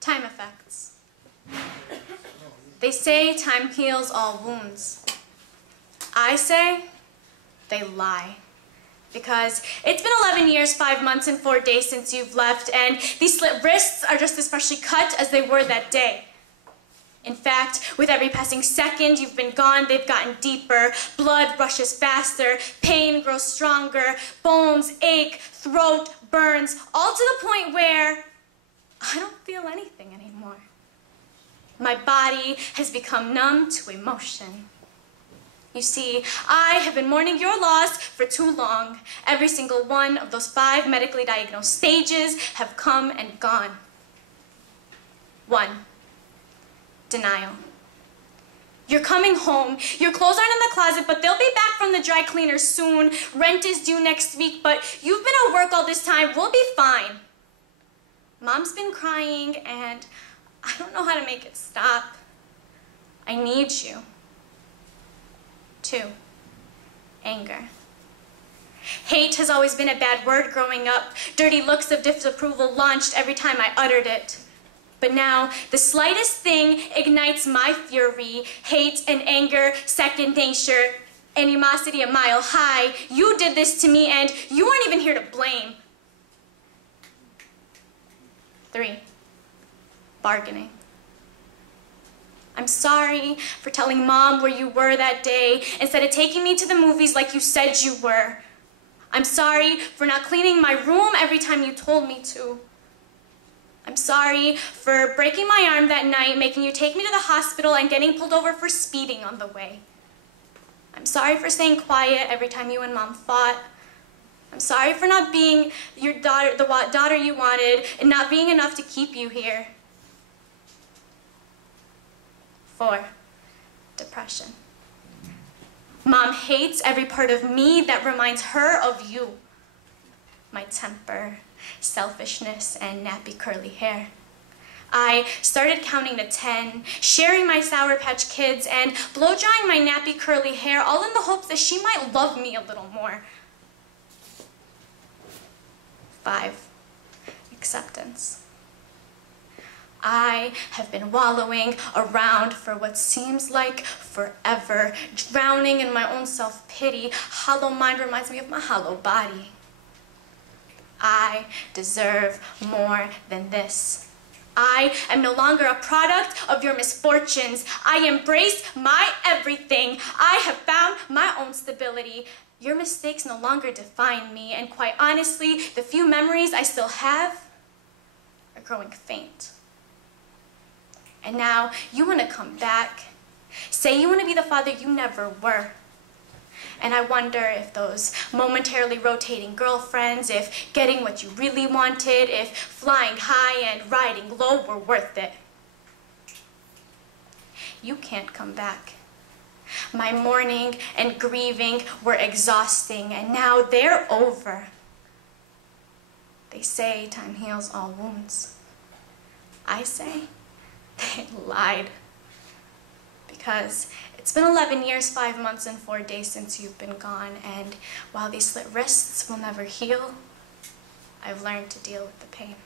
Time effects. They say time heals all wounds. I say they lie. Because it's been 11 years, 5 months, and 4 days since you've left, and these slit wrists are just as freshly cut as they were that day. In fact, with every passing second you've been gone, they've gotten deeper. Blood rushes faster, pain grows stronger, bones ache, throat burns, all to the point where I don't feel anything anymore. My body has become numb to emotion. You see, I have been mourning your loss for too long. Every single one of those 5 medically diagnosed stages have come and gone. 1. Denial. You're coming home. Your clothes aren't in the closet, but they'll be back from the dry cleaner soon. Rent is due next week, but you've been at work all this time. We'll be fine. Mom's been crying, and I don't know how to make it stop. I need you. 2. Anger. Hate has always been a bad word growing up. Dirty looks of disapproval launched every time I uttered it. But now, the slightest thing ignites my fury. Hate and anger, second nature, animosity a mile high. You did this to me, and you weren't even here to blame. 3. Bargaining. I'm sorry for telling Mom where you were that day instead of taking me to the movies like you said you were. I'm sorry for not cleaning my room every time you told me to. I'm sorry for breaking my arm that night, making you take me to the hospital and getting pulled over for speeding on the way. I'm sorry for staying quiet every time you and Mom fought. I'm sorry for not being your daughter, the daughter you wanted, and not being enough to keep you here. 4. Depression. Mom hates every part of me that reminds her of you. My temper, selfishness, and nappy curly hair. I started counting to 10, sharing my Sour Patch Kids, and blow-drying my nappy curly hair, all in the hopes that she might love me a little more. 5. Acceptance. I have been wallowing around for what seems like forever, drowning in my own self-pity. Hollow mind reminds me of my hollow body. I deserve more than this. I am no longer a product of your misfortunes. I embrace my everything. I have found my own stability. Your mistakes no longer define me, and quite honestly, the few memories I still have are growing faint. And now you want to come back. Say you want to be the father you never were. And I wonder if those momentarily rotating girlfriends, if getting what you really wanted, if flying high and riding low were worth it. You can't come back. My mourning and grieving were exhausting, and now they're over. They say time heals all wounds. I say they lied. Because it's been 11 years, 5 months, and 4 days since you've been gone, and while these slit wrists will never heal, I've learned to deal with the pain.